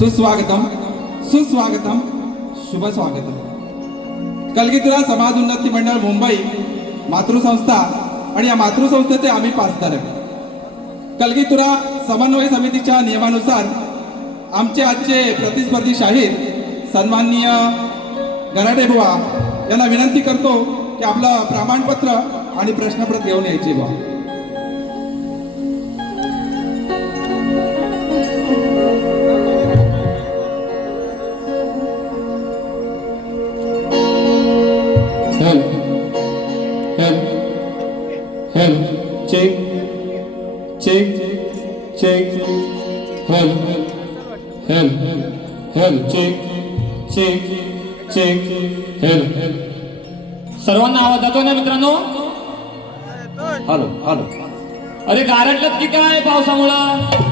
सुस्वागतम सुस्वागतम शुभ स्वागत. कलगीधरा समाज उन्नती मंडळ मुंबई मातृसंस्था आणि या मातृसंस्थेचे आम्ही पाचधारक. कलगीधरा समन्वय समितीच्या नियमानुसार आमचे आजचे प्रतिस्पर्धी शाहीर सन्माननीय गराडे बुवा यांना विनंती करतो की आपलं प्रमाणपत्र आणि प्रश्नपत्र घेऊन यायचे बुवा. Check, check, check, help, check, check, check, help. सर्वांना आवाज जातो ना मित्रांनो? Hello hello. अरे गारटलं की काय पावसामुळं?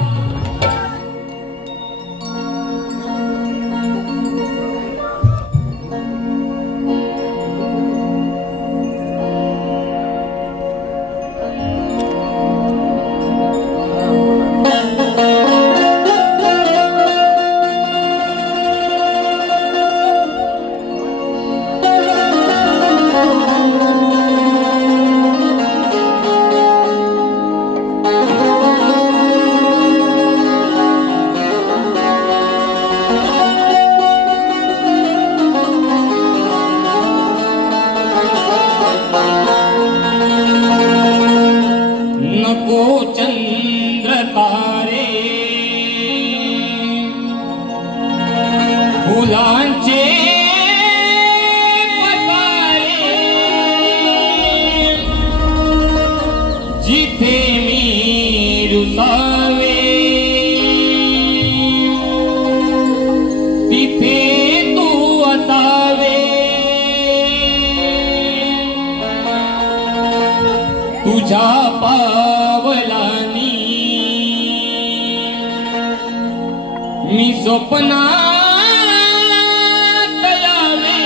चंद्र तारे फुलांचे पतारे जिथे मी रुसावे तिथे तू असावे तुझ्या मी स्वप्नात यावे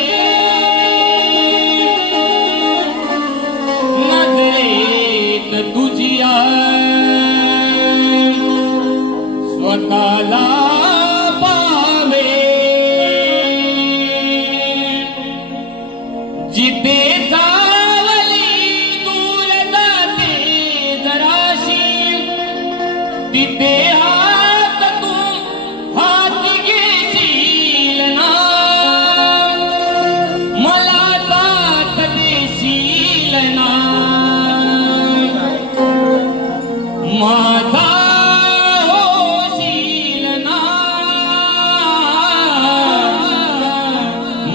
नजरेत तुझिया स्वतःला पावे जिथे सावली दूर जाते जराशी तिथे माझा होशील ना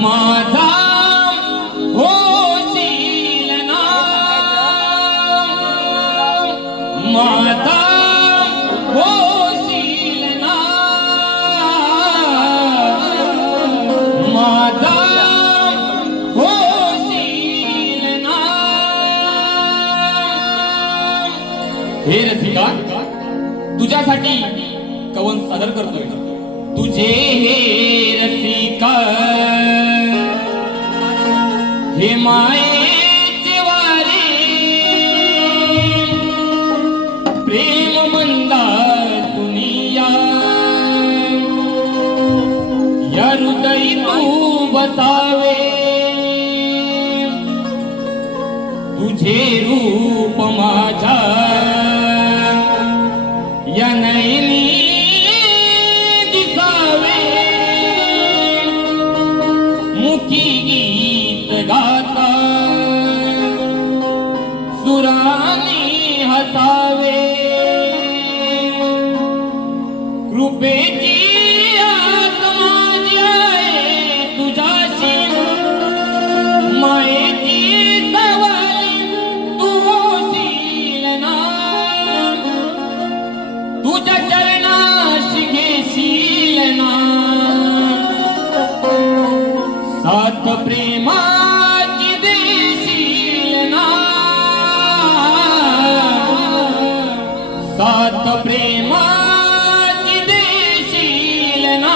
माझा होशील ना माझा होशील ना माझा हे रसिका तुझ्यासाठी कवन सादर करतोय. तुझे हे रसिका हे मायेचे वारे प्रेम मंदार दुनिया या हृदयी तू बसावे तुझे रूप माझा या नयनी दिसावे मुखी गीत गाता सुरानी हसावे कृपेची हात माझी आहे तुझ्याशी मायेची तुझ्या चरणाशी घेशील ना साथ प्रेमाची देशील ना साथ प्रेमाची देशील ना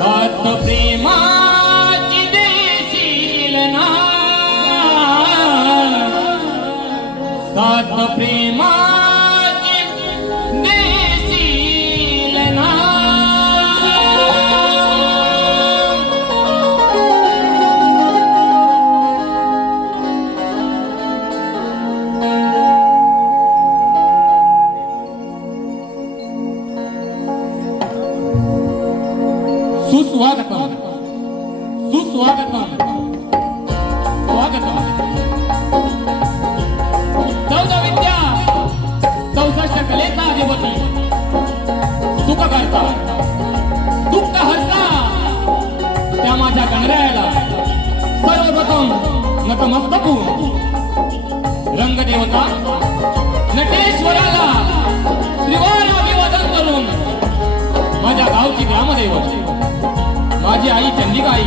साथ प्रेमाची देशील ना साथ प्रेमाची देशील ना सुस्वागतम सुस्वागतम स्वागतम. 14 विद्या 64 कलेचा अधिपती सुख करता दुःख हरता त्या माझ्या गणरायाला सर्वप्रथम नतमस्तक होऊन रंगदेवता नटेश्वराला त्रिवार अभिवादन करून माझ्या गावची ग्रामदैवत माझी आई चंडिकाई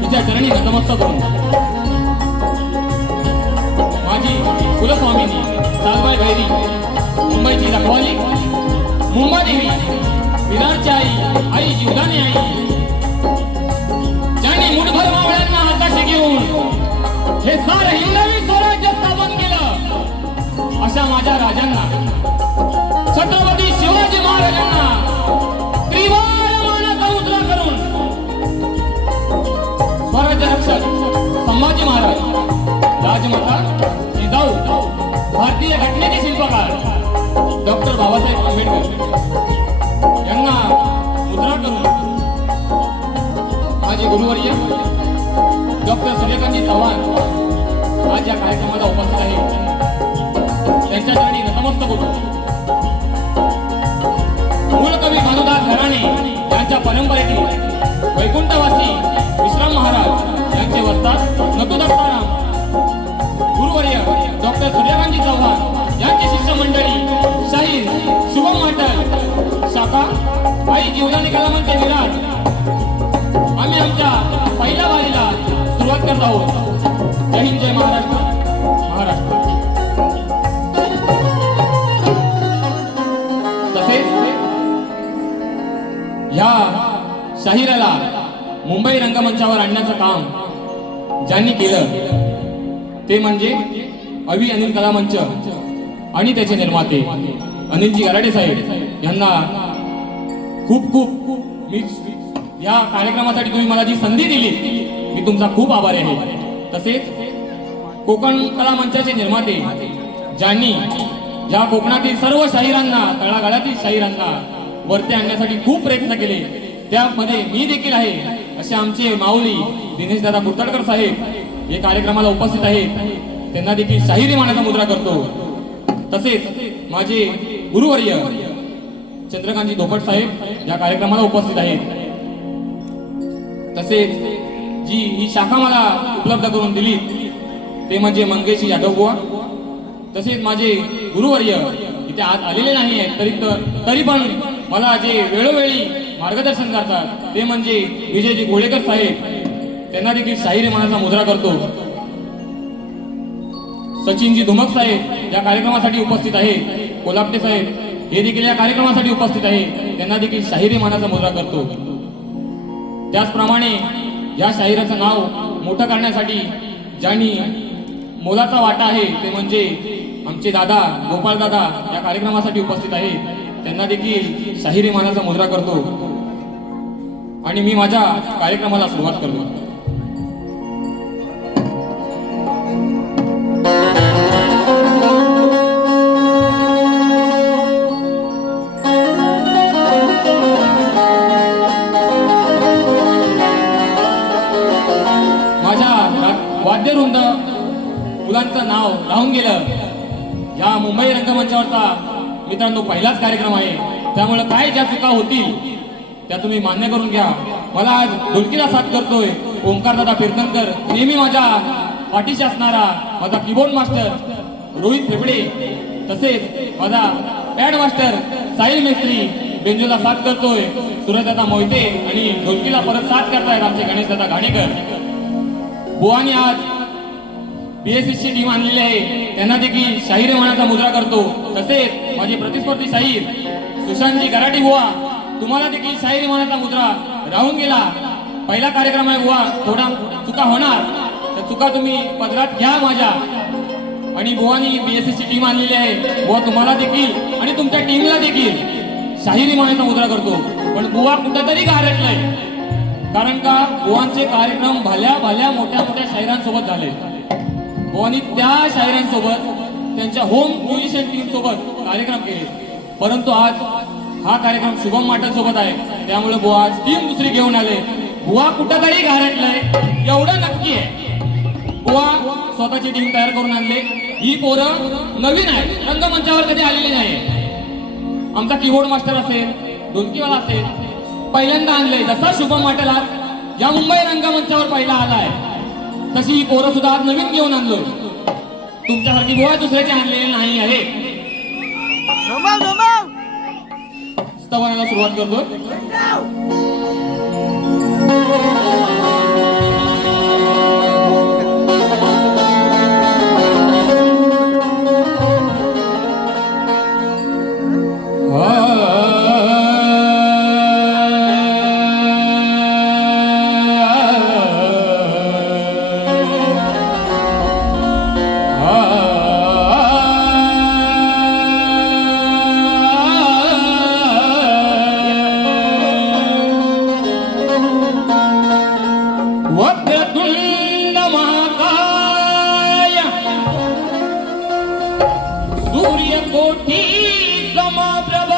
तिच्या चरणी नतमस्तक होऊन माझी कुलस्वामिनी सालबाई भैरी मुंबईची रखवाली मुंबादेवी विरारची आई जीवदानी आई ज्यांनी मुठभर मावळ्यांना हाताशी घेऊन हे सारं हिंदवी स्वराज्य स्थापन केलं अशा माझ्या राजांना छत्रपती शिवाजी महाराजांना त्रिवार मानाचा मुद्रा करून स्वराज्य रक्षक संभाजी महाराज राजमाता जिजाऊ भारतीय घटनेचे शिल्पकार डॉक्टर बाबासाहेब आंबेडकर यांना मुद्रा करून माझे गुरुवर्य डॉक्टर सूर्यकांत चव्हाण आज या कार्यक्रमाला उपस्थित आहे. त्यांच्या चरणी नतमस्तक होतो. मूळ कवी भानुदास घराणे यांच्या परंपरेतील वैकुंठवासी विश्राम महाराज यांचे वस्ताद नटू दत्ताराम गुरुवर्य डॉक्टर सूर्यकांत चव्हाण यांची शिष्यमंडळी शाहीर शुभम माटल शाखा आई जीवदानी कलामंच विरार आम्ही आमच्या पहिल्या वारीला सुरुवात करत आहोत. जय हिंद जय महाराष्ट्र महाराष्ट्र. तसेच ह्या शाहिराला मुंबई रंगमंचावर आणण्याचं काम ज्यांनी केलं ते म्हणजे अवी अनिल कला मंच आणि त्याचे निर्माते अनिलजी गराडे साहेब यांना खूप खूप मी या कार्यक्रमासाठी तुम्ही मला जी संधी दिली मी तुमचा खूप आभारी आहे. तसेच कोकण कला मंचाचे निर्माते ज्यांनी या कोकणातील सर्व शाहिरांना तळागाळातील शाहिरांना वरती आणण्यासाठी खूप प्रयत्न केले त्यामध्ये मी देखील आहे असे आमचे माऊली दिनेश दादा कुर्तडकर साहेब या कार्यक्रमाला उपस्थित आहेत. त्यांना देखील शाहिरी मानाचा मुद्रा करतो. तसेच माझे गुरुवर्य चंद्रकांतजी धोपट साहेब या कार्यक्रमाला उपस्थित आहेत. तसेच जी ही शाखा मला उपलब्ध करून दिली ते म्हणजे मंगेश यादव बुवा. तसेच माझे गुरुवर्य इथे आज आलेले नाही आहेत तरी पण मला जे वेळोवेळी मार्गदर्शन करतात ते म्हणजे विजयजी गोळेकर साहेब. त्यांना देखील शाहिरी मानाचा मुद्रा करतो. सचिनजी धुमक साहेब या कार्यक्रमासाठी उपस्थित आहेत. कोल्हापटे साहेब हे देखील या कार्यक्रमासाठी उपस्थित आहेत. त्यांना देखील शाहिरी मानाचा मुद्रा करतो. त्याचप्रमाणे या शाहिराचं नाव मोठं करण्यासाठी ज्यांनी मोलाचा वाटा आहे ते म्हणजे आमचे दादा गोपाळ दादा या कार्यक्रमासाठी उपस्थित आहेत. त्यांना देखील शाहिरी मानाचा मुद्रा करतो आणि मी माझ्या कार्यक्रमाला सुरुवात करतो. वाद्यवृंद मुलांचं नाव राहून गेलं. या मुंबई रंगमंचावरचा मित्रांनो पहिलाच कार्यक्रम आहे त्यामुळे काय ज्या चुका होतील त्या तुम्ही मान्य करून घ्या. मला आज ढोलकीला साथ करतोय ओंकार दादा कीर्तनकर नेहमी माझ्या पाठीशी असणारा माझा कीबोर्ड मास्टर रोहित फेफडे. तसेच माझा पॅड मास्टर साहिल मेस्त्री बेंजोला साथ करतोय सूरजदादा मोहिते आणि ढोलकीला परत साथ करतायत आमचे गणेश दादा घाणेकर. बुवानी आज BSSची टीम आणलेली आहे त्यांना देखील शाहिरी मानाचा मुद्रा करतो. तसेच माझे प्रतिस्पर्धी शाहीर सुशांतजी गराटी बुवा तुम्हाला देखील शाहिरी मानाचा मुद्रा राहून गेला. पहिला कार्यक्रम आहे बुवा थोडा चुका होणार तर चुका तुम्ही पदरात घ्या माझ्या. आणि बुवानी BSSची टीम आणलेली आहे बुवा तुम्हाला देखील आणि तुमच्या टीमला देखील शाहिरी मानाचा मुद्रा करतो. पण बुवा कुठेतरी गारटलंय कारण का बुवांचे कार्यक्रम भल्या भल्या मोठ्या मोठ्या शाहिरांसोबत झाले. बुवांनी त्या शाहिरांसोबत त्यांच्या होम म्युझिशियन टीम सोबत कार्यक्रम केले. परंतु आज हा कार्यक्रम शुभम माटल सोबत आहे त्यामुळे बुवा आज टीम दुसरी घेऊन आले. बुवा कुठंतरी घारटलंय एवढं नक्की आहे. बुवा स्वतःची टीम तयार करून आणले. ही पोरं नवीन आहे, रंगमंचावर कधी आलेली नाही. आमचा कीबोर्ड मास्टर असेल, ढोलकीवाला असेल, पहिल्यांदा आणले. जसा शुभम वाटेला या मुंबई रंगमंचावर पहिला आलाय, तशी ही पोरं सुद्धा आज नवीन घेऊन आणलो. तुमच्यासारखी बुवा दुसऱ्याची आणलेली नाही आहे. स्तवनाला सुरुवात करतो. वक्रतुंड महाकाय सूर्यकोटी समप्रभ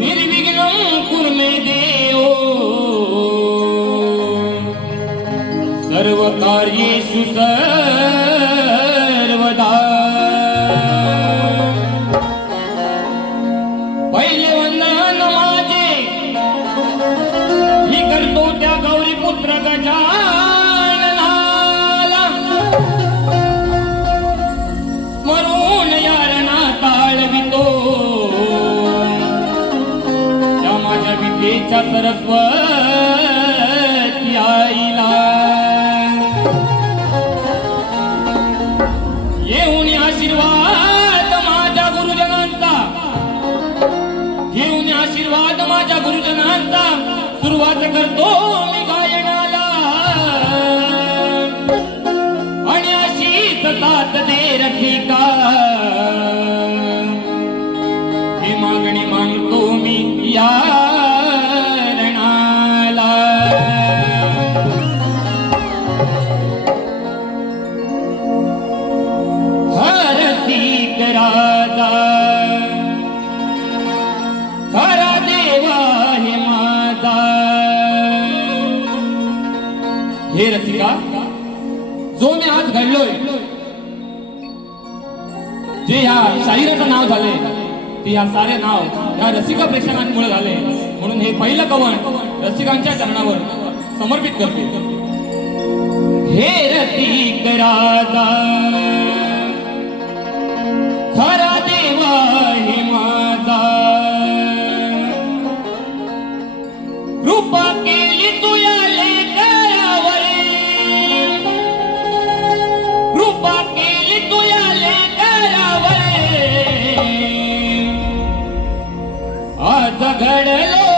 निर्विघ्नं कुरु मे देव सर्वकार्येषु सर्वदा. पहिले वंदन माझे मी करतो त्या गौरी पुत्र गजाननाला, स्मरून यारणा ताळवितो त्या माझ्या विद्येच्या सरस्वती आईला. येऊन आशीर्वाद माझ्या गुरुजनांचा, घेऊन आशीर्वाद माझ्या गुरुजनांचा, सुरुवात करतो मी गायनाला. आणि अशीच साथ दे रसिका, ही मागणी मागतो मी या रणाला. हरसिक राजा खरा देवा हे माझा. हे रसिका, जो मी आज घडलोय, जे ह्या शाहिराचं नाव झाले, ते ह्या सारे नाव ह्या रसिका प्रेक्षकांमुळे झाले. म्हणून हे पहिलं कवण रसिकांच्या चरणावर समर्पित करते. हे रसिक राजा खरा देवा हे माझा, कृपा केली तुया लेकरावरे, कृपा केली तुया लेकरावरे. आज घडलो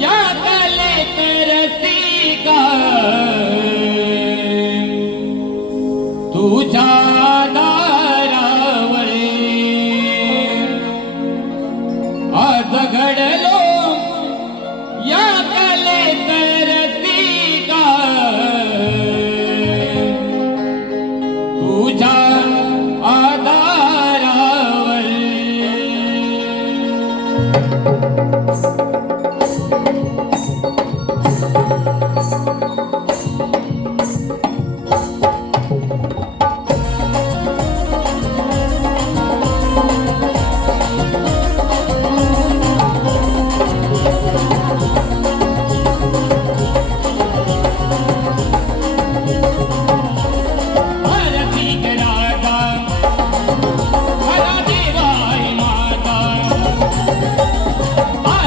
या कलेत रसिका, तुझ्या दारावरे. आज घडलो या कलेत रसिका, तुझ्या आधारावर. आ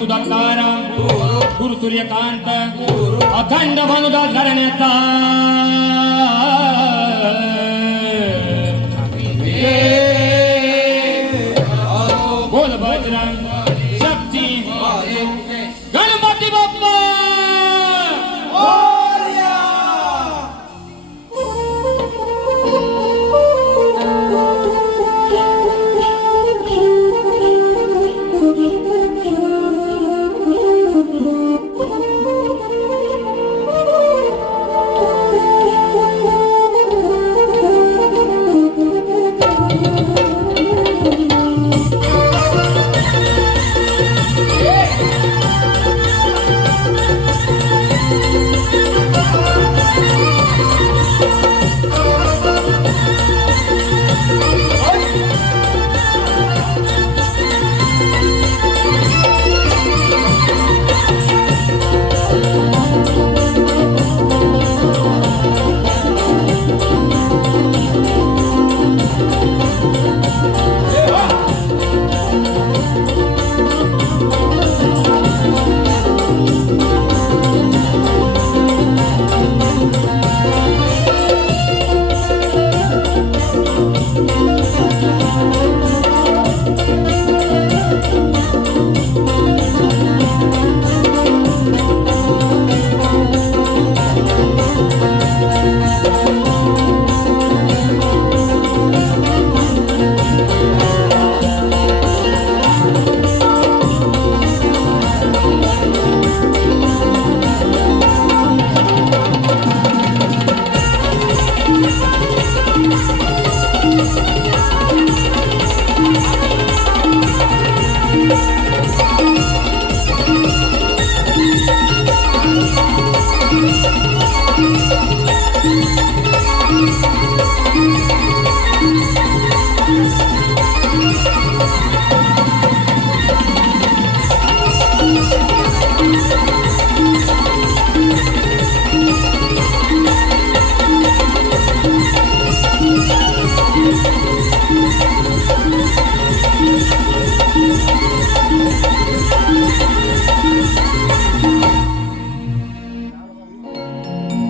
तू दत्ताराम गुरु सूर्यकांत अखंड भानुदास घराण्याचा बोल बजरंग शक्ती गणपती बाप्पा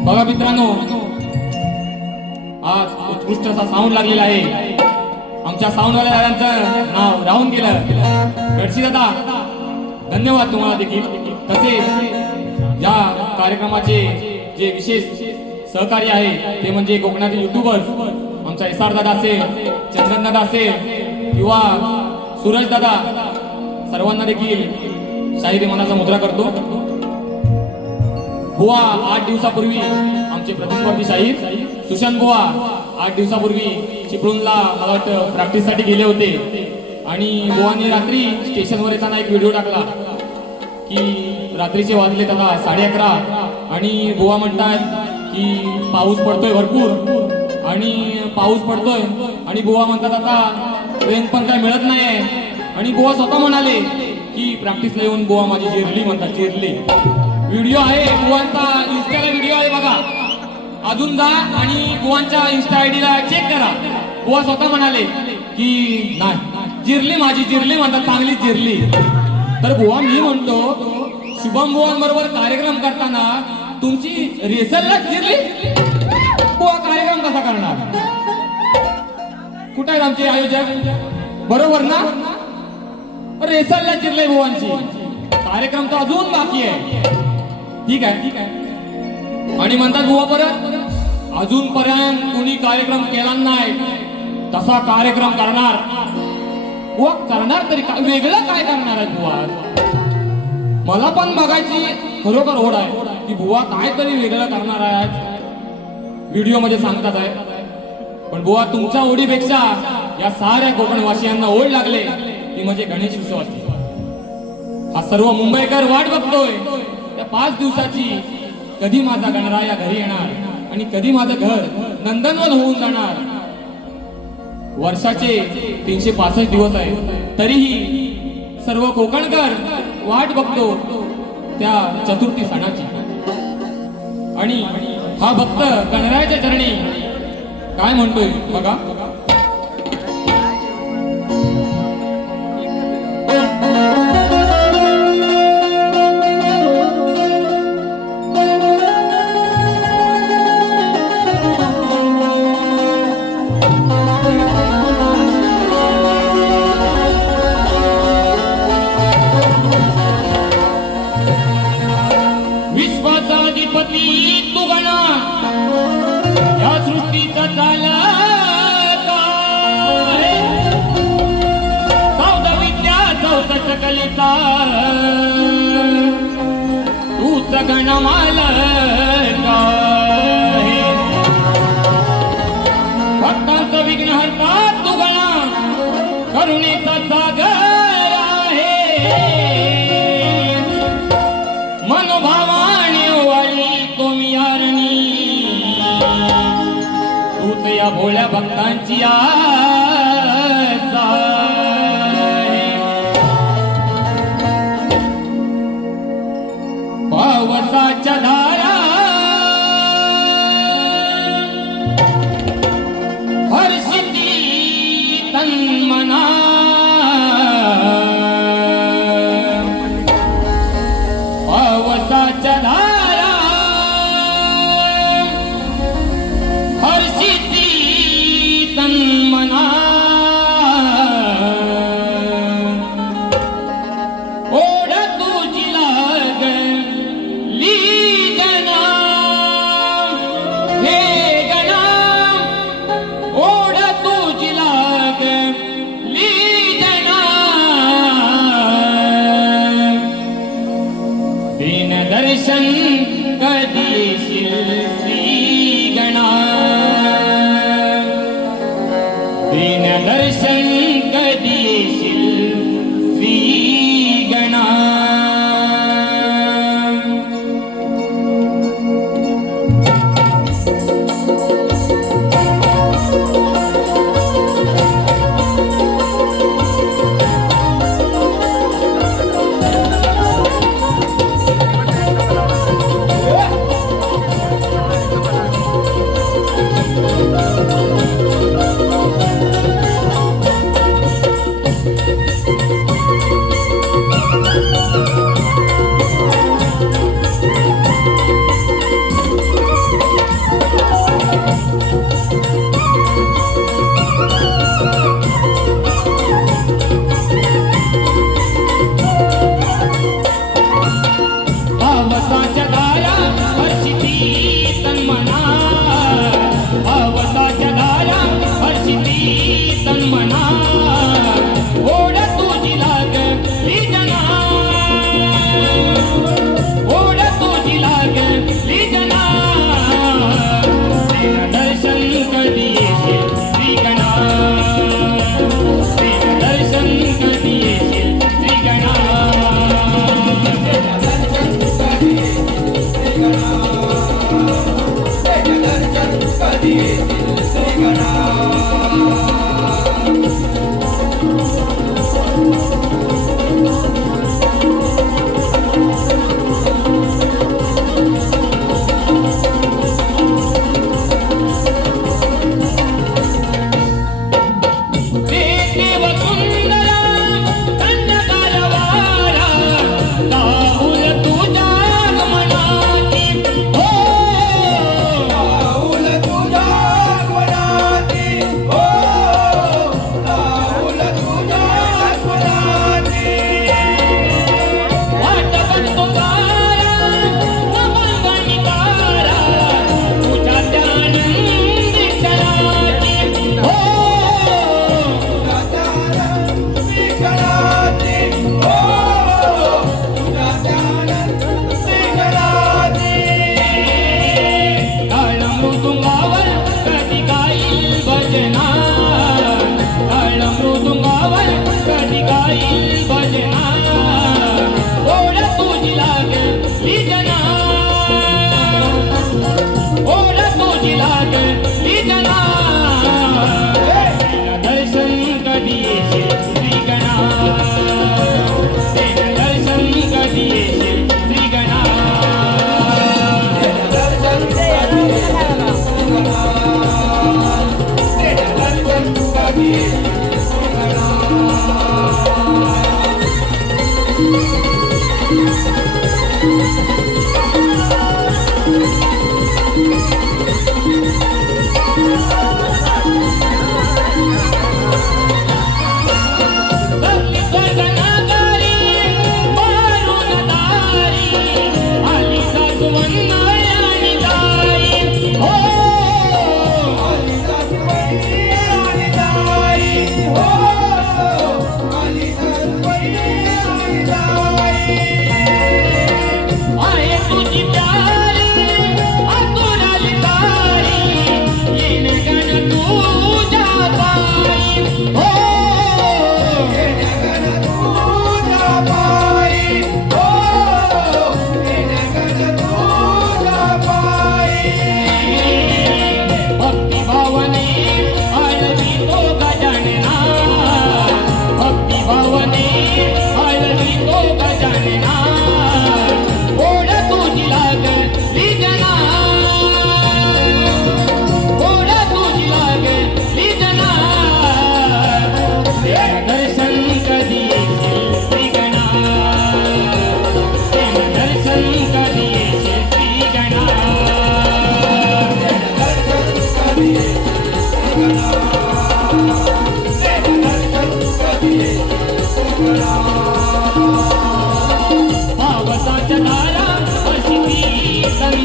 बघा मित्रांनो, आज उत्कृष्ट असा साऊंड लागलेला आहे. आमच्या साऊंडवाल्या दादांचं नाव राहून गेलं. गडशी दादा, धन्यवाद तुम्हाला देखील. तसेच या कार्यक्रमाचे जे विशेष सहकार्य आहे ते म्हणजे कोकणातील युट्यूबर्स, आमचा SR दादा असेल, चंदन दादा असेल किंवा सूरज दादा, सर्वांना देखील शाहिरी मनाचा मुद्रा करतो. बुवा 8 दिवसापूर्वी आमचे प्रतिस्पर्धी शाहीर सुशांत बुवा 8 दिवसापूर्वी चिपळूणला मला वाटतं प्रॅक्टिससाठी गेले होते आणि बुवानी रात्री स्टेशनवर येताना एक व्हिडिओ टाकला की रात्रीचे वाजले त्याला 11:30 आणि बुवा म्हणतात की पाऊस पडतोय भरपूर आणि पाऊस पडतोय आणि बुवा म्हणतात आता ट्रेन पण काय मिळत नाही आणि बुवा स्वतः म्हणाले की प्रॅक्टिसला येऊन बुवा माझी जिरली म्हणतात, जिरली. व्हिडिओ आहे बुवांचा, इंस्टाला व्हिडिओ आहे बघा, अजून जा आणि बुवांच्या इंस्टा ID ला चेक करा. बुवा स्वतः म्हणाले की नाही जिरली माझी, जिरली म्हणतात, चांगलीच जिरली. तर बुवा मी म्हणतो शुभम बुवांबरोबर कार्यक्रम करताना तुमची रेसलला जिरली, बुवा कार्यक्रम कसा करणार? कुठे आहेत आमचे आयोजक? बरोबर ना? रेसलला जिरले बुवांची, कार्यक्रम तर अजून बाकी आहे. ठीक आहे, ठीक आहे. आणि म्हणतात बुवा परत अजूनपर्यंत कुणी कार्यक्रम केला नाही तसा कार्यक्रम करणार. बुवा करणार तरी काय वेगळं काय करणार आहे बुवा? मला पण बघायची खरोखर ओढ आहे की बुवा काय तरी वेगळं करणार आहे. व्हिडिओ मध्ये सांगतात आहे, पण बुवा तुमच्या ओढीपेक्षा या साऱ्या कोकणवासियांना ओढ लागले ती म्हणजे गणेश उत्सवाची. हा सर्व मुंबईकर वाट बघतोय त्या 5 दिवसाची, कधी माझा गणराया घरी येणार आणि कधी माझं घर नंदनवन होऊन जाणार. वर्षाचे 365 दिवस आहेत, तरीही सर्व कोकणकर वाट बघतो त्या चतुर्थी सणाची. आणि हा भक्त गणरायाच्या चरणी काय म्हणतोय बघा. सकलिता तूच गणमालका हे. भक्तांचं विघ्न हरता तू गणा करुणेचा सागर आहे. मनोभावाने वाळी तुम्ही यारणी तूच या भोळ्या भक्तांची आस आहे. पावसाच्या धारा हर्षिती तन्मना पावसाच्या धारा हर्षिती तन्मना ओढ तुझी लागली गणा हे गणा ओढ तुझी लागली गणा दिन दर्शन कधी येशील श्री गणा दिन दर्शन कधी येशील श्री गणा.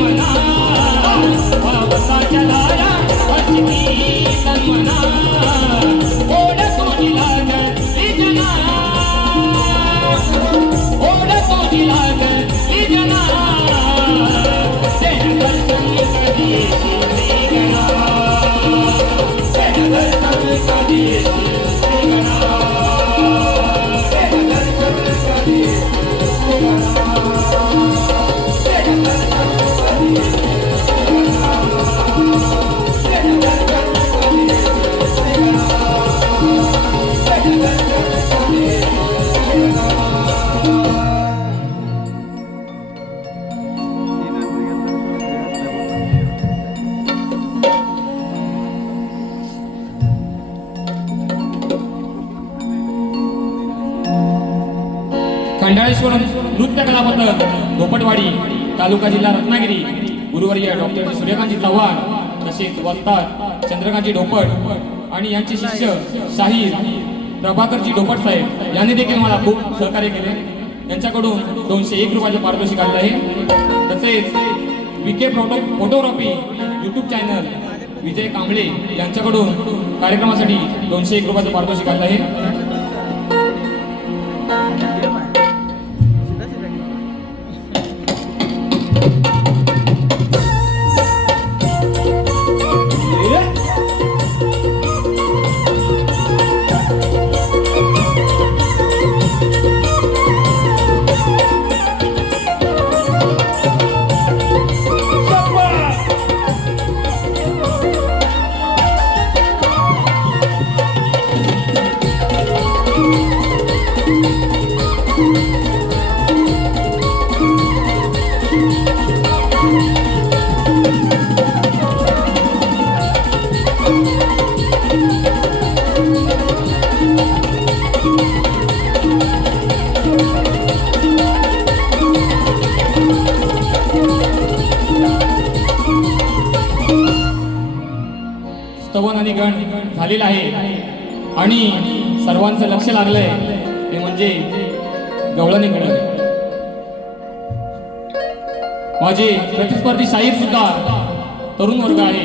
मना पावसाच्या धारा वाजती तन मना ओढ तुझी लागली जना ओढ तुझी लागली जना तेरे दर्शन कधी येतील गणा तेरे दर्शन कधी येतील गणा तेरे दर्शन कधी येतील गणा खंडाळेश्वर नृत्य कला पथक धोपटवाडी तालुका जिल्हा रत्नागिरी गुरुवर्य डॉक्टर सूर्यकांतजी चव्हाण तसेच वस्ताद चंद्रकांतजी ढोपट आणि यांचे शिष्य शाहीर प्रभाकरजी ढोपट साहेब यांनी देखील मला खूप सहकार्य केले. यांच्याकडून 201 रुपयाचे पारितोषिक आले आहे. तसेच विके फोटोग्राफी यूट्यूब चॅनल विजय कांबळे यांच्याकडून कार्यक्रमासाठी 201 रुपयाचे पारितोषिक आले आहे. स्तवन आणि गण झालेला आहे आणि सर्वांचं लक्ष लागलंय ते म्हणजे गवळणीकडे. माझे प्रतिस्पर्धी शाहीर सुद्धा तरुण वर्ग आहे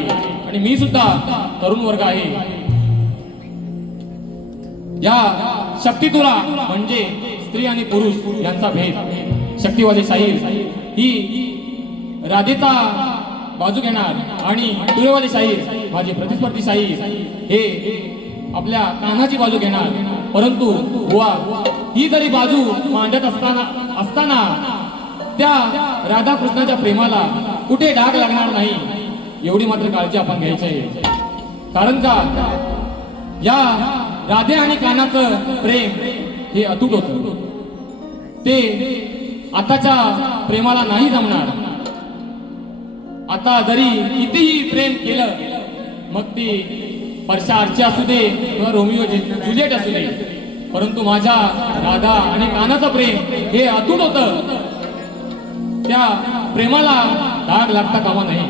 आणि मी सुद्धा तरुण वर्ग आहे. या शक्तितुला म्हणजे स्त्री आणि पुरुष यांचा भेद. शक्तिवादी शाहीर ही राधेचा बाजू घेणार आणि तुरेवादी शाहीर माझे प्रतिस्पर्धी शाहीर हे आपल्या कानाची बाजू घेणार. परंतु बुवा ही जरी बाजू मांडत असताना त्या राधाकृष्णाच्या प्रेमाला कुठे डाग लागणार नाही एवढी मात्र काळजी आपण घ्यायची आहे. कारण का या राधे आणि कानाचं प्रेम हे अतूट होतं. ते आताच्या प्रेमाला नाही जमणार. आता जरी कितीही प्रेम केलं मग ती परशा अर्ची असू दे किंवा रोमिओ जुलिएट असू दे परंतु माझ्या राधा आणि कानाचं प्रेम हे अतूट होतं. त्या प्रेमाला डाग लागता कामा नाही.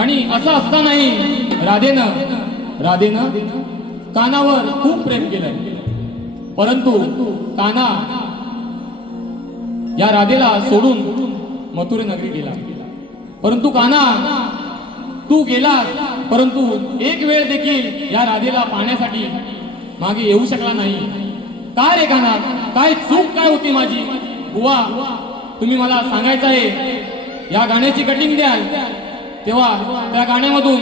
आणि असं असतानाही राधेनं कानावर खूप प्रेम केलंय. परंतु काना या राधेला सोडून मथुरे नगरी गेला. परंतु काना तू गेला परंतु एक वेळ देखील या राधेला पाहण्यासाठी मागे येऊ शकला नाही. काय रे काना, काय चूक काय होती माझी? बुवा तुम्ही मला सांगायचं आहे. या गाण्याची कटिंग द्याल तेव्हा त्या गाण्यामधून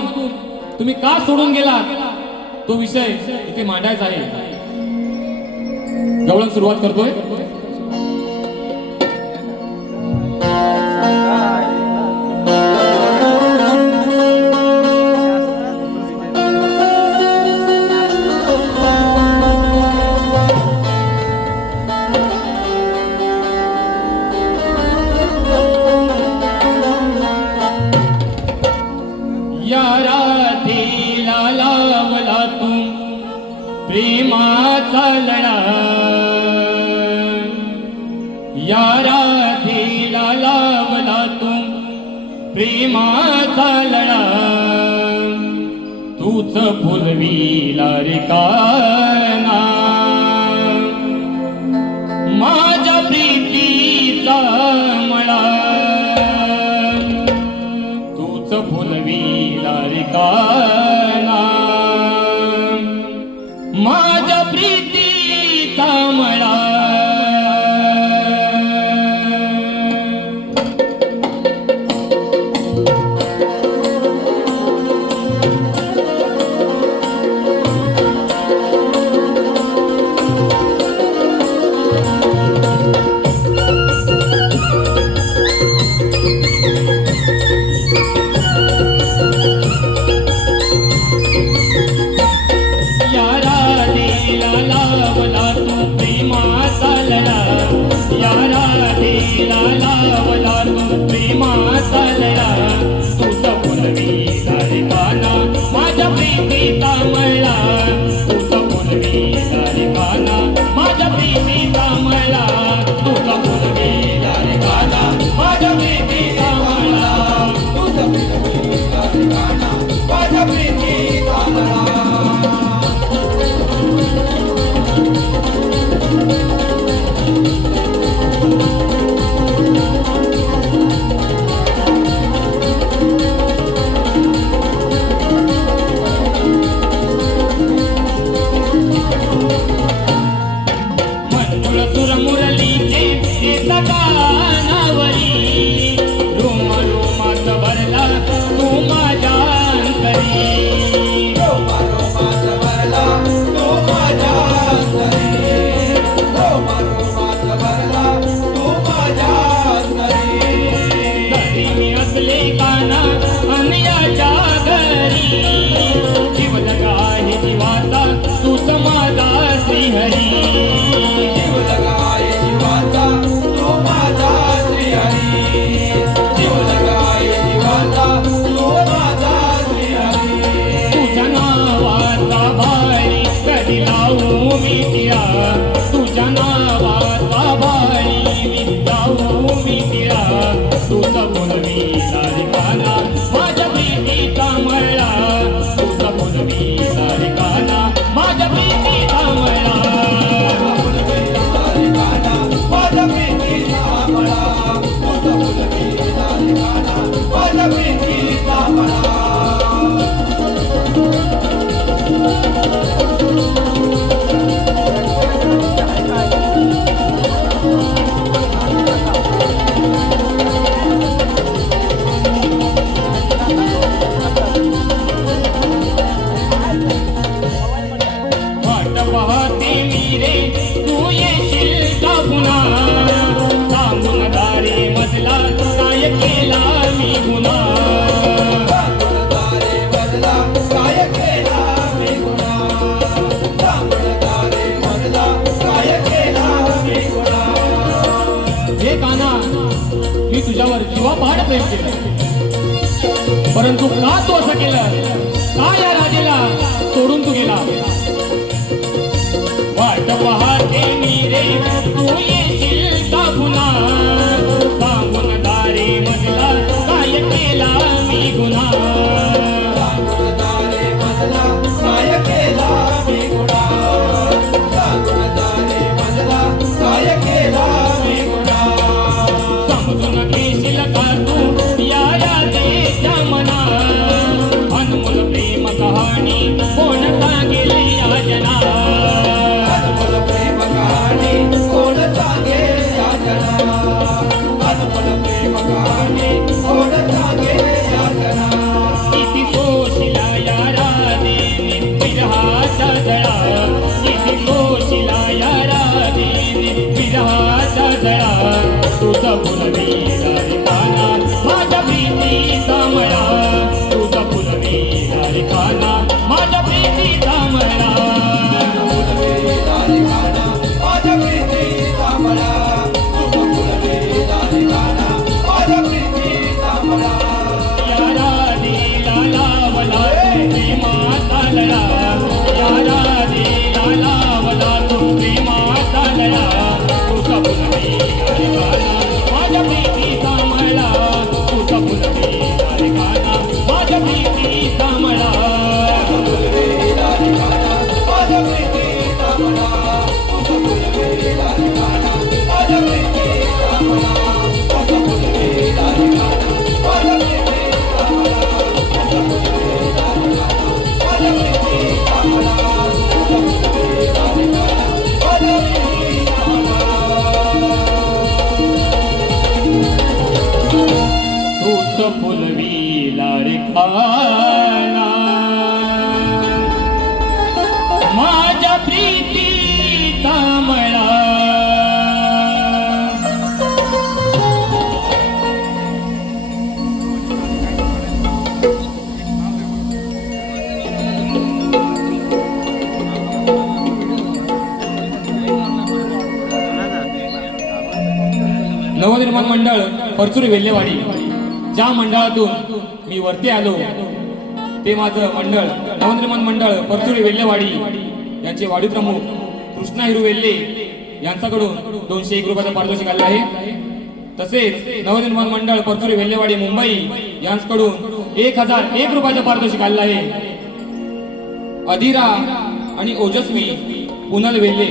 तुम्ही का सोडून गेलात तो विषय इथे मांडायचा आहे. गवळण सुरुवात करतोय. प्रेमाचा लढा या राधेला लावला तू प्रेमाचा लढा तूच फुलविला रे काना माझ्या प्रीतीचा मळा सुर मुरलीचे एका कानावरी रोम रोमात भरला तू माझ्या अंतरी घरी मी असले काना अन्याच्या घरी जीव लगा आहे जीवाचा तूच माझा श्रीहरी तुझ्या नावाचा भारी कधी लावू मी तिळा तुझ्या नावाचा भारी मी लावू मी तिळा तुझं बोलवी सारिकाना माझ्या प्रीतीचा मळा तुझं बोलवी सारिकाना माझ्या प्रीतीचा मळा वाट पाहते मी रे तू येशील का पुन्हा सांगून दारी मजला काय केला मी गुन्हा हे काना मी तुझ्यावर जीवापाड प्रेम केलं परंतु का तू असं केलं का या राजेला सोडून तू गेला वाट पाहते मी रे तू येशील का पुन्हा सांगून दारे मजला काय केला मी गुन्हा समजून घेशील का तू या राजेच्या मना अनमोल प्रेम कहाणी कोण सांगेल या जना किती सोशिला या राधेने विरहाचा जळा किती सोशिला या राधेने विरहाचा जळा तुझं फुलवी रारिकाना माझ्या प्रीतीचा मळा तुझं फुलवी रारिकाना माझ्या प्रीतीचा मळा या राधेला लावला तू प्रेमाचा लळा या राधेला लावला तू प्रेमाचा लळा तुझा फुलवी रारिकाना माझ्या प्रीतीचा मळा तुझा फुलवी रारिकाना माझ्या प्रीतीचा मळा तूच फुलवी लारिकाना माझ्या प्रीतीचा मळा नवनिर्माण मंडळ परचुरी वेल्लेवाडी ज्या मंडळातून मी वरती आलो ते माझं मंडळ नवनिर्माण मंडळ परचुरी वेल्लेवाडी यांचे वाडी प्रमुख कृष्णा हिरू वेल्ले यांच्याकडून 201 रुपयाचा पारितोषिक आले आहे. तसेच नवनिर्माण मंडळ परचुरी वेल्लेवाडी मुंबई यांच्याकडून 1001 रुपयाचा पारितोषिक आले आहे. अधिरा आणि ओजस्वी पुनल वेल्ले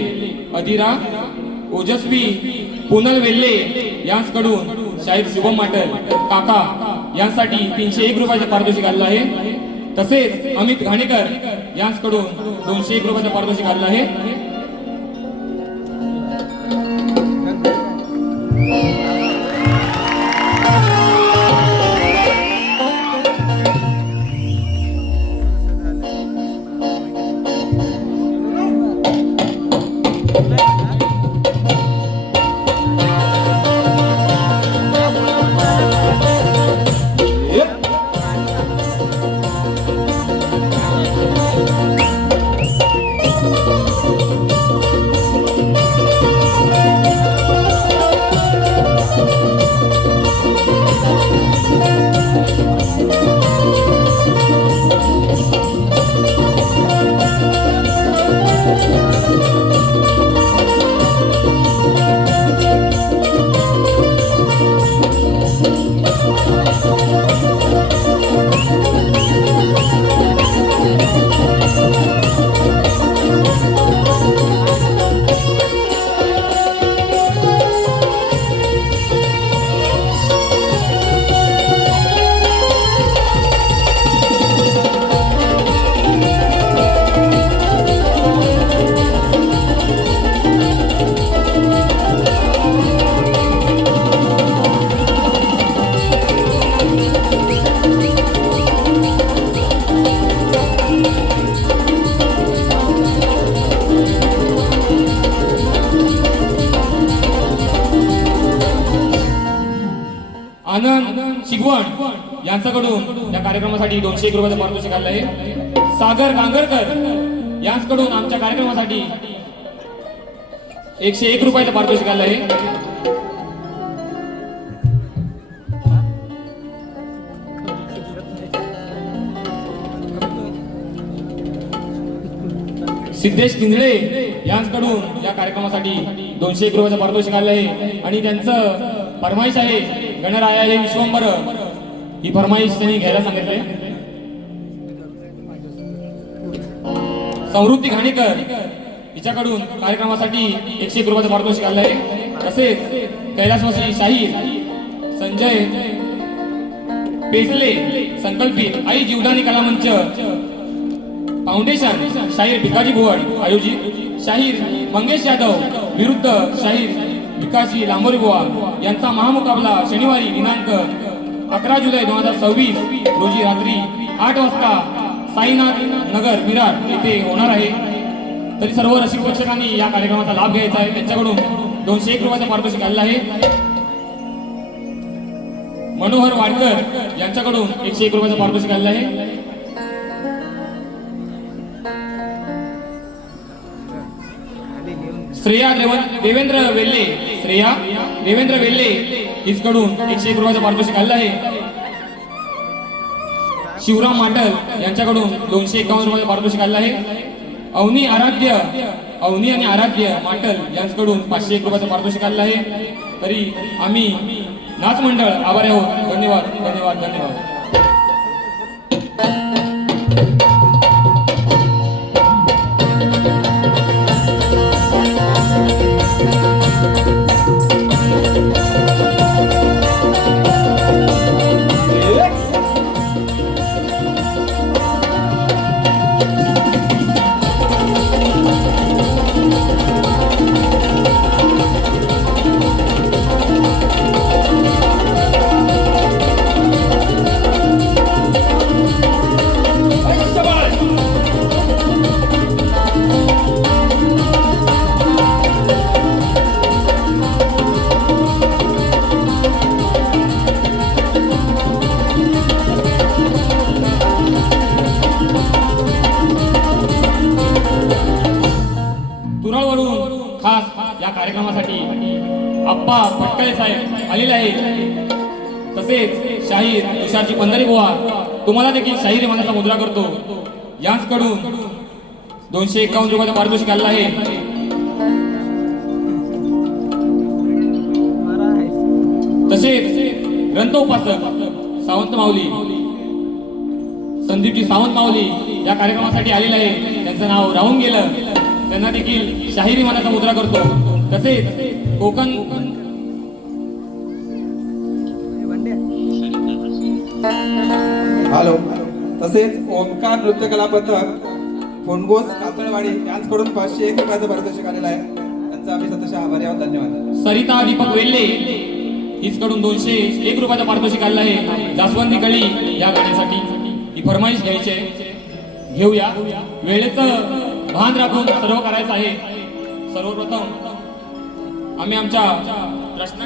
अधिरा ओजस्वी पुनल वेल्ले यांच्याकडून शाहीर शुभम माटल काका यांसाठी 301 रुपयाचे पारितोषिक आलेलं आहे. तसेच अमित घाणेकर यांच्याकडून 201 रुपयाचे पारितोषिक आलेलं आहे. आनंद शिगवण यांच्याकडून या कार्यक्रमासाठी 201 रुपयाचं पारितोषिक आलं आहे. सागर गांगरकर यांच्याकडून आमच्या कार्यक्रमासाठी 101 रुपयाचं पारितोषिक आलं आहे. सिद्धेश किंजळे यांच्याकडून या कार्यक्रमासाठी 201 रुपयाचं पारितोषिक आलं आहे आणि त्यांचं फरमाईश आहे गणराया हे विश्वंभर, ही फरमाईश त्यांनी घ्यायला सांगितलंय. समृद्धी घाणेकर हिच्याकडून कार्यक्रमासाठी 101 रुपयाचं पारितोषिक आलं आहे. तसेच कैलासवासी शाहीर संजय पेसले संकल्पित आई जीवदानी कला मंच फाउंडेशन शाहीर भिकाजी भुवड आयोजित शाहीर मंगेश यादव विरुद्ध शाहीर विकासजी लांबोरी बुवा यांचा महामुकाबला शनिवारी दिनांक 11 जुलै 2026 रोजी रात्री 8 वाजता साईनाथ नगर विरार येथे होणार आहे. तरी सर्व रसिक प्रेक्षकांनी या कार्यक्रमाचा लाभ घ्यायचा आहे. त्यांच्याकडून 201 रुपयाचं पारितोषिक आलेलं आहे. मनोहर वाडकर यांच्याकडून 101 रुपयाचं पारितोषिक आलेलं आहे. देवेंद्र वेल्ले हिचकडून 101 रुपयाचं पारितोषिक आलेलं आहे. शिवराम माटल यांच्याकडून 251 रुपयाचं पारितोषिक आलेलं आहे. अवनी आणि आराध्य माटल यांच्याकडून 501 रुपयाचं पारितोषिक आलेलं आहे. तरी आम्ही नाच मंडळ आभारी आहोत. धन्यवाद धन्यवाद धन्यवाद. या कार्यक्रमासाठी आप्पा फटकळे साहेब आलेले आहेत. तसेच शाहीर तुषारजी पंधरी बुवा तुम्हाला देखील शाहिरी मनाचा मुद्रा करतो यांच्याकडून 251 रुपयाचं पारितोषिक आलेलं आहे. तसेच ग्रंथोपासक सावंत माऊली संदीपजी सावंत माऊली या कार्यक्रमासाठी आलेले आहे. त्यांचं नाव राहून गेलं, त्यांना देखील शाहिरी मनाचा मुद्रा करतो. तसेच कोकण हॅलो तसेच ओमकार नृत्य कला पथक फोनगोस कातळवाडी यांच्याकडून 501 रुपयाचं पारितोषिक आलेलं आहे. त्यांचा आम्ही सतत आभारी आहोत. धन्यवाद. सरिता दीपक वेल्ले हिचकडून 201 रुपयाचं पारितोषिक आलेलं आहे. जास्वंदी गळी या गाण्यासाठी ही फरमाईश घ्यायची आहे. घेऊया. वेळेचं भान राखून सर्व करायचं आहे. सर्वप्रथम आम्ही आमच्या प्रश्न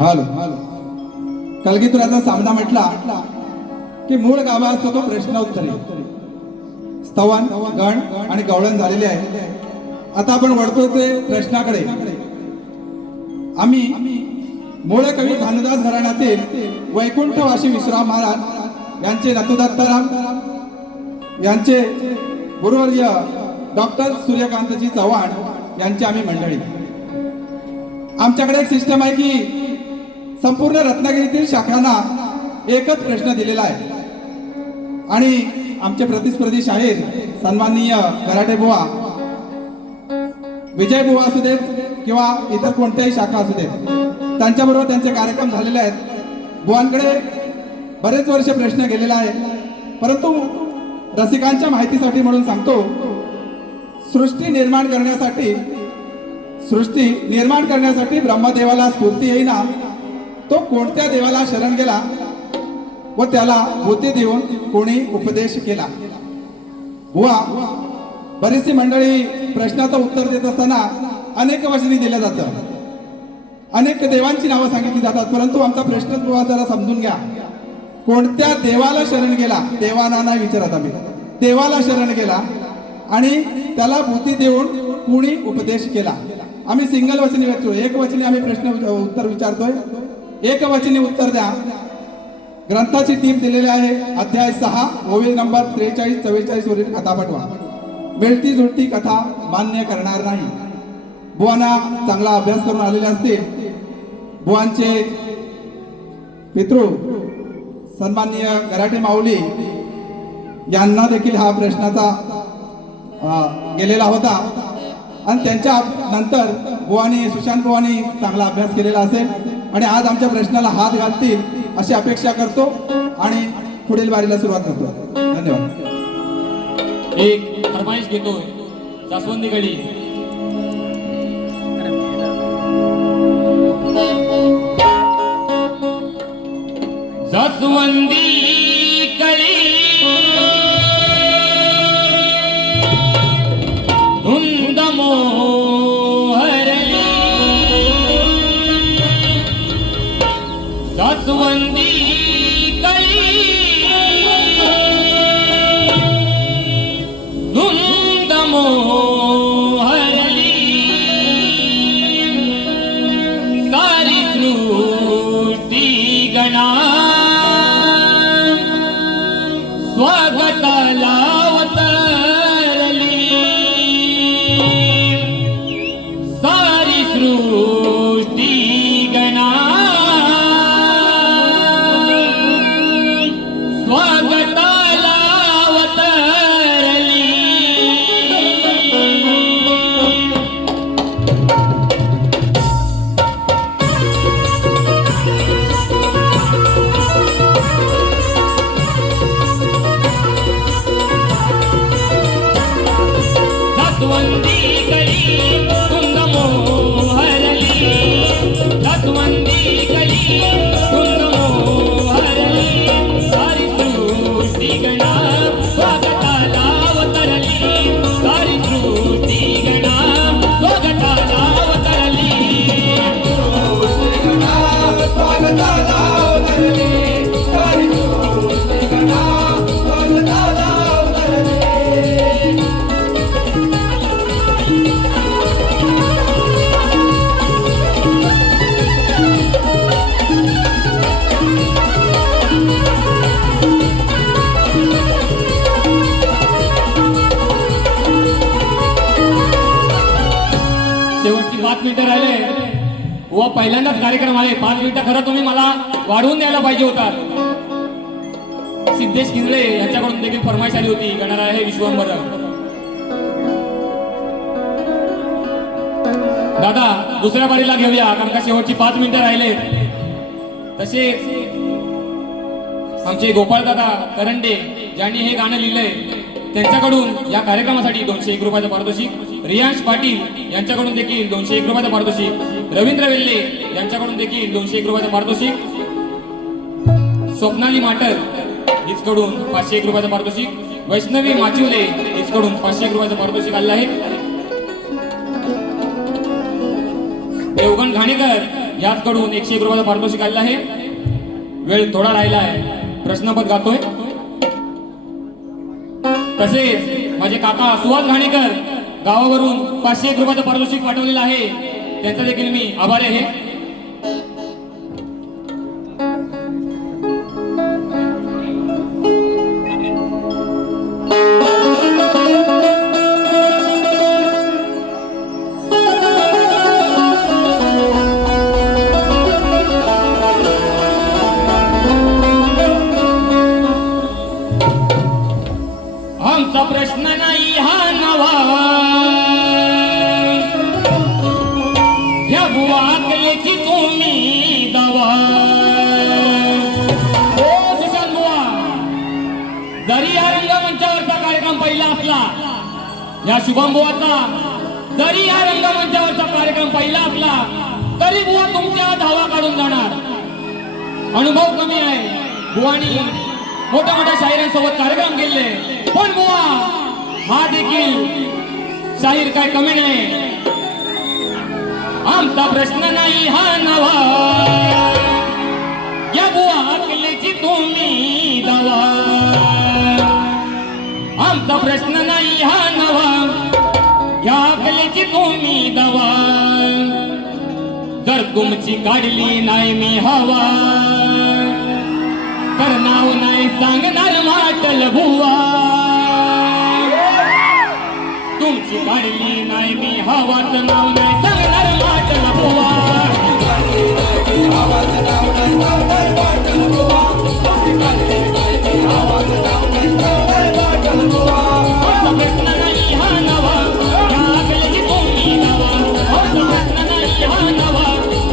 हॅलो कलगीतुराचा सामना म्हटला की मूळ गाभा असतो तो प्रश्नोत्तरी स्तवन गण आणि गवळण झालेले आहे. आता आपण वळतो ते प्रश्नाकडे. आम्ही मूळ कवी भानुदास घराण्यातील वैकुंठवासी विश्राम महाराज यांचे नतुदत्ताराम यांचे गुरुवर्य डॉक्टर सूर्यकांतजी चव्हाण यांची आम्ही मंडळी. आमच्याकडे एक सिस्टम आहे की संपूर्ण रत्नागिरीतील शाखांना एकच प्रश्न दिलेला आहे आणि आमचे प्रतिस्पर्धी शाहीर सन्माननीय गराटे बुवा विजय बुवा असू देत किंवा इतर कोणत्याही शाखा असू देत त्यांच्याबरोबर त्यांचे कार्यक्रम झालेले आहेत. बुवांकडे बरेच वर्ष प्रश्न गेलेला आहे, परंतु रसिकांच्या माहितीसाठी म्हणून सांगतो. सृष्टी निर्माण करण्यासाठी ब्रह्मदेवाला स्फूर्ती येईना तो कोणत्या देवाला शरण गेला व त्याला भूती देऊन कोणी उपदेश केला. बुवा बरीचशी मंडळी प्रश्नाचं उत्तर देत असताना अनेक वचनी दिलं जातं अनेक देवांची नावं सांगितली जातात, परंतु आमचा प्रश्नच बुवा जरा समजून घ्या. कोणत्या देवाला शरण गेला? देवाना नाही विचारत आम्ही, देवाला शरण गेला आणि त्याला बुद्धी देऊन कुणी उपदेश केला? आम्ही सिंगल वचनी विचारतो, एक वचनी आम्ही प्रश्न उत्तर विचारतोय. एक वचनी उत्तर द्या. ग्रंथाची टीप दिलेली आहे, अध्याय 6 ओवी नंबर 43-44 वरील कथा पाठवा. मिळती जुळती कथा मान्य करणार नाही. बुवांना चांगला अभ्यास करून आलेले असतील. बुवांचे पितृ सन्माननीय गराटे माऊली यांना देखील हा प्रश्नाचा गेलेला होता आणि त्यांच्या नंतर बुवानी सुशांत बुवानी चांगला अभ्यास केलेला असेल आणि आज आमच्या प्रश्नाला हात घालतील अशी अपेक्षा करतो आणि पुढील वारीला सुरुवात करतो. धन्यवाद. एक फरमाईश घेतोय जास्वंदी गळी. जास्वंदी कळी धुंद मोहरली, जास्वंदी कळी धुंद मोहरली, सारी सृष्टी गणा स्वागताला अवतरली, सारी सृष्टी गणा स्वागताला अवतरली. जास्वंदी कळी धुंद मोहरली, जास्वंदी कळी धुंद मोहरली, सारी सृष्टी गणा स्वागताला अवतरली, सारी सृष्टी गणा स्वागताला अवतरली. शेवटची 5 मिनिटं राहिले व पहिल्यांदाच कार्यक्रम आहे. 5 मिनिटं खरं तुम्ही मला वाढवून द्यायला पाहिजे होता. सिद्धेश किंजळे यांच्याकडून देखील फरमाईश आली होती, गणर आहे विश्वंभर. दादा दुसऱ्या बारीला घेऊया कारण का शेवटची 5 मिनिटं राहिले. तसेच आमचे गोपाळ दादा करंडे ज्यांनी हे गाणं लिहिलंय त्यांच्याकडून या कार्यक्रमासाठी 201 रुपयाचं पारितोषिक. रियांश पाटील यांच्याकडून देखील 201 रुपयाचं पारितोषिक. रवींद्र वेल्ले यांच्याकडून देखील 201 रुपयाचं पारितोषिक. स्वप्नाली माटर हिचकडून 501 रुपयाचं पारितोषिक. वैष्णवी माचिवले हिचकडून 501 रुपयाचं पारितोषिक आलं आहे. देवगण घाणेकर याचकडून 101 रुपयाचं पारितोषिक आलं आहे. वेळ थोडा राहिला आहे, प्रश्नपद गातोय. तसेच माझे काका सुहास घाणेकर गावावरून 501 रुपयाचं पारितोषिक पाठवलेलं आहे, त्यांचा देखील मी आभारी आहे. आमचा प्रश्न नाही हा नवा, या बुवा अकलेची तुम्ही दवा. हो सुशांत बुवा, जरी या रंगमंचावरचा कार्यक्रम पहिला असला, या शुभम बुवाचा जरी या रंगमंचावरचा कार्यक्रम पहिला असला तरी बुवा तुमच्या धावा काढून जाणार. अनुभव कमी आहे, बुवानी मोठ्या मोठ्या शाहिरांसोबत कार्यक्रम केले, पण बुवा हा देखील शाहीर काय कमी नाही. आमचा प्रश्न नाही हा नवा, या बुवा अकलेची तुम्ही दवा. आमचा प्रश्न नाही हा नवा, या अकलेची तुम्ही दवा. जर तुमची काढली नाही मी हवा, तर नाव नाही सांगणार माटल बुवा. तुमची काढली नाही मी हवा, तर नाव नाही सांगणार माटल बुवा. आमचा प्रश्न नाही हा नवा, या अकलेची तुम्ही दवा. आमचा प्रश्न नाही हा नवा,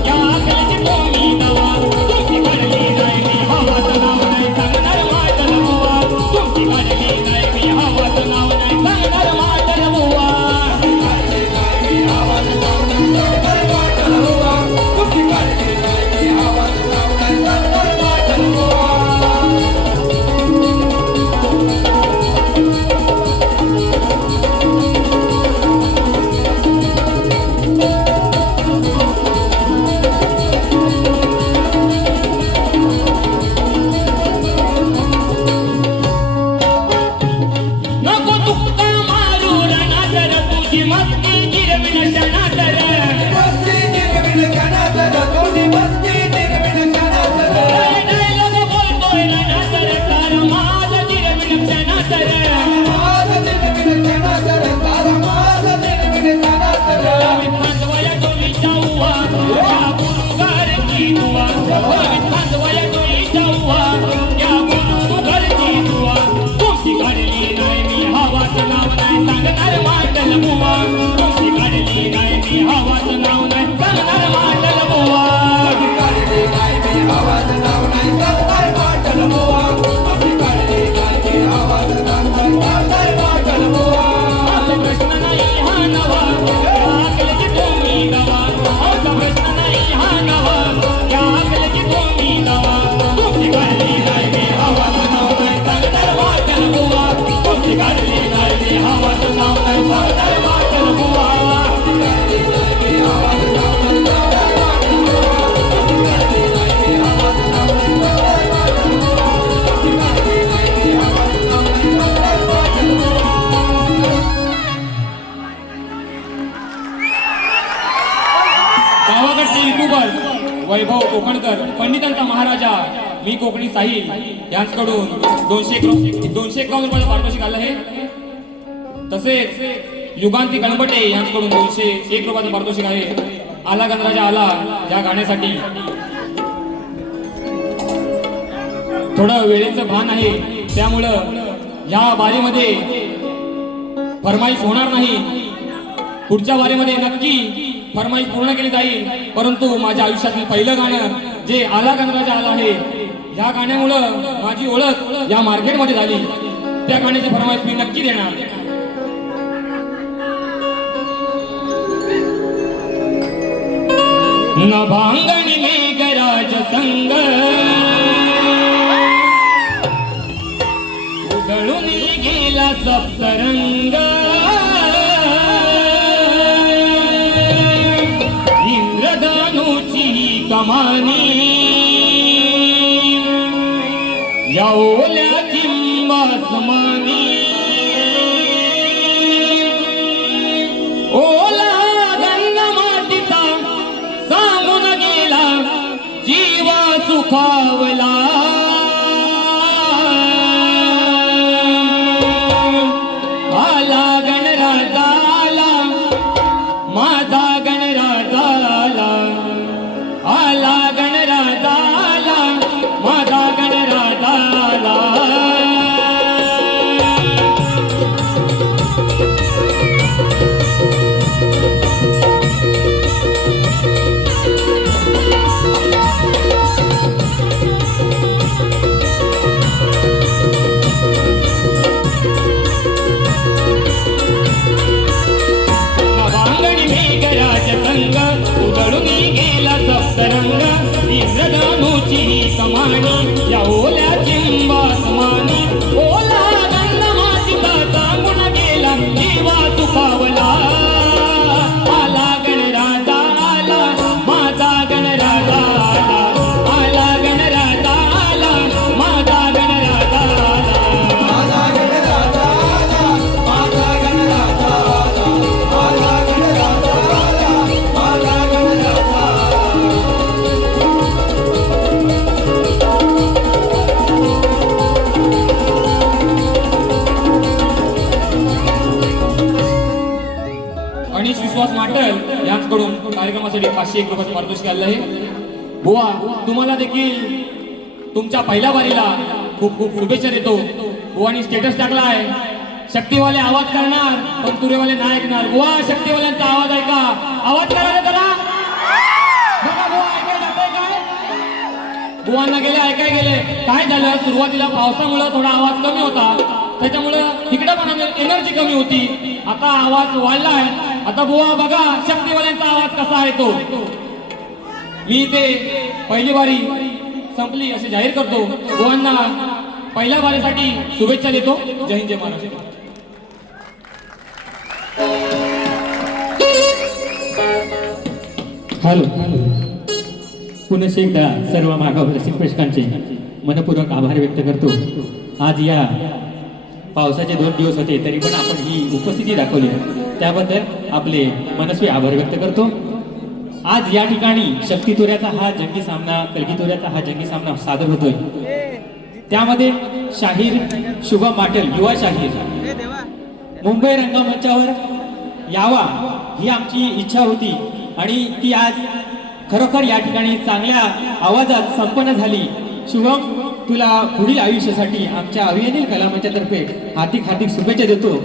या अकलेची तुम्ही दवा. तुमची काढली नाही मी हवा, तर नाव नाही सांगणार माटल बुवा. तुमची काढली नाही मी हवा, तर नाव नाही सांगणार माटल बुवा. नको तुक्का मारू रणातर, तुझी मस्ती गिरविण क्षणातर. डायलॉग बोलतोय रणातर, तार माझ गिरविण क्षणातर. विठांजवया डोलीच्या उवा, या गुरुगारची दुवा. विठांजवया डोलीच्या उवा, या गुरुगारची दुवा. तुमची काढली नाही मी हवाचं नाव नाही सांगणार माटल बुवा. तुमची काढली नाही मी हवाचं नाव नाही सांगणार माटल बुवा. आमचा प्रश्न नाही हा नवा, या अकलेची तुम्ही दवा. आमचा प्रश्न नाही हा नवा, या अकलेची तुम्ही दवा. तुमची काढली नाही मी हवाचं नाव नाही सांगणार माटल बुवा. तुमची काढली नाही मी हवाचं नाव नाही सांगणार माटल बुवा. गावाकडचे युट्यूबर वैभव कोकणकर, पंडितांचा महाराजा, मी कोकणी साहिल यांच्याकडून 251 रुपयाचं पारितोषिक आलं आहे. तसेच युगांती गणपटे यांच्याकडून 201 रुपयाचं पारितोषिक आहे. आला गणराजा आला या गाण्यासाठी. थोडं वेळेचं भान आहे, त्यामुळं या बारीमध्ये फरमाईश होणार नाही. पुढच्या वारीमध्ये नक्की फरमाईश पूर्ण केली जाईल. परंतु माझ्या आयुष्यातील पहिलं गाणं जे आला गणराजा आला आहे, या गाण्यामुळं माझी ओळख या मार्केटमध्ये झाली. त्या गाण्याची फरमाईश मी नक्की देणार. नभांगणी मेघराज संग उधळून गेला सप्तरंग. इंद्रधनुची कमानी या ओल्या चिंबासमानी. ओला गंगा मातीचा सांगून गेला जीवा सुखावला. आला गणराजा आला, माझा गणराजा आला. आला गणराजा आला, माझा गणराजा आला. नभांगणी मेघराज संग उधळून गेला सप्तरंग. इंद्रधनुची कमानी या ओल्या चिंबासमानी. ओला गंगा मातीचा सांगून गेला जीवा सुखावला. आला गणराजा आला, 501 रुपयाचं पारितोषिक आलं आहे. बुवा तुम्हाला देखील तुमच्या पहिल्या वारीला खूप खूप शुभेच्छा देतो. बुवानी स्टेटस टाकला आहे, शक्तीवाले आवाज करणार पण तुरेवाले नाही ऐकणार. बुवा शक्तीवाल्यांचा आवाज ऐका, आवाज करा रे जरा. बघा बुवा ऐकायला जातंय काय? बुवांना गेले ऐकाय गेले. काय झालं, सुरुवातीला पावसामुळे थोडा आवाज कमी होता, त्याच्यामुळं तिकडे पण एनर्जी कमी होती. आता आवाज वाढलाय. आता बुवा बघा शक्तीवाल्यांचा आवाज कसा आहे तो. मी ते पहिली वारी संपली असे जाहीर करतो. बुवांना पहिल्या वारीसाठी शुभेच्छा देतो. जय हिंद, जय महाराष्ट्र. हॅलो, पुन्हा एकदा सर्व मागावर रसिक प्रेक्षकांचे मनपूर्वक आभार व्यक्त करतो. आज या पावसाचे 2 दिवस होते तरी पण आपण ही उपस्थिती दाखवली, त्याबद्दल आपले मनस्वी आभार व्यक्त करतो. आज या ठिकाणी शक्तितुऱ्याचा हा जंगी सामना, कलगीतुऱ्याचा हा जंगी सामना सादर होतोय. त्यामध्ये शाहीर शुभम माटल, युवा शाहीर मुंबई रंगमंचावर यावा ही आमची इच्छा होती आणि ती आज खरोखर या ठिकाणी चांगल्या आवाजात संपन्न झाली. शुभम, तुला पुढील आयुष्यासाठी आमच्या अभियानील कलामंचातर्फे हार्दिक हार्दिक शुभेच्छा देतो.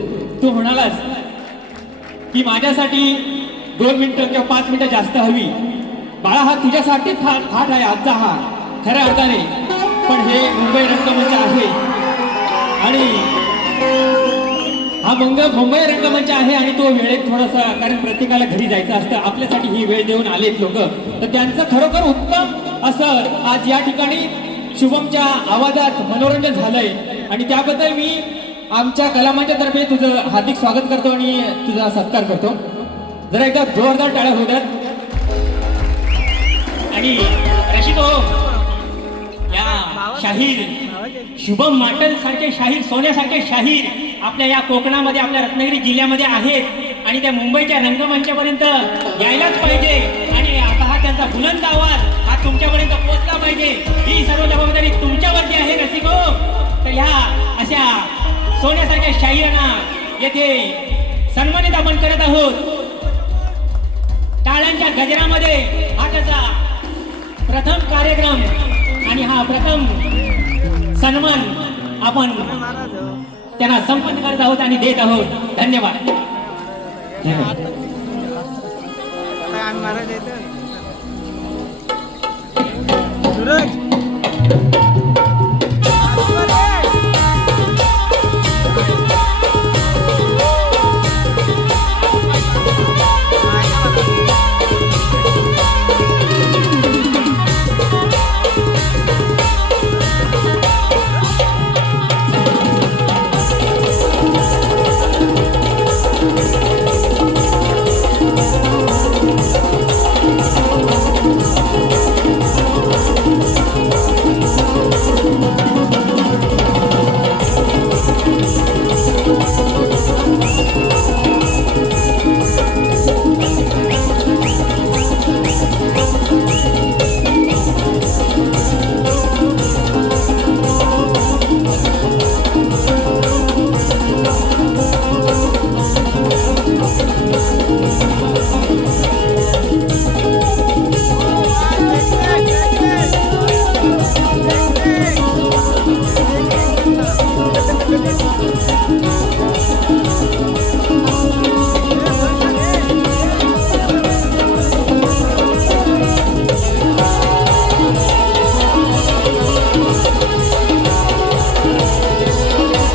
तू म्हणालास की माझ्यासाठी 2 मिनिटं किंवा 5 मिनिटं जास्त हवी. बाळा, हा तुझ्यासाठी थाट आहे आजचा हा खऱ्या अर्थाने. पण हे मुंबई रंगमंच आहे आणि हा मुंबई रंगमंच आहे आणि तो वेळेत थोडासा, कारण प्रत्येकाला घरी जायचं असतं, आपल्यासाठी ही वेळ देऊन आलेत लोक, तर त्यांचं खरोखर उत्तम असं आज या ठिकाणी शुभमच्या आवाजात मनोरंजन झालंय आणि त्याबद्दल मी आमच्या कलामंचातर्फे तुझं हार्दिक स्वागत करतो आणि तुझा सत्कार करतो. जरा एकदा जोरदार टाळ्या होतात. आणि रशिको, या शाहीर शुभम माटल सारखे शाहीर, सोन्यासारखे शाहीर आपल्या या कोकणामध्ये, आपल्या रत्नागिरी जिल्ह्यामध्ये आहेत आणि त्या मुंबईच्या रंगमंचापर्यंत यायलाच पाहिजे. आणि आता हा त्यांचा बुलंद आवाज हा तुमच्यापर्यंत पोहोचला पाहिजे. ही सर्व जबाबदारी तुमच्यावरती आहे रसिको. तर ह्या अशा सोन्यासारख्या शाहीरांना येथे सन्मानित आपण करत आहोत. टाळ्यांच्या गजरामध्ये हा त्याचा प्रथम कार्यक्रम आणि हा प्रथम सन्मान आपण त्यांना संपन्न करत आहोत आणि देत आहोत. धन्यवाद. धन्यवाद.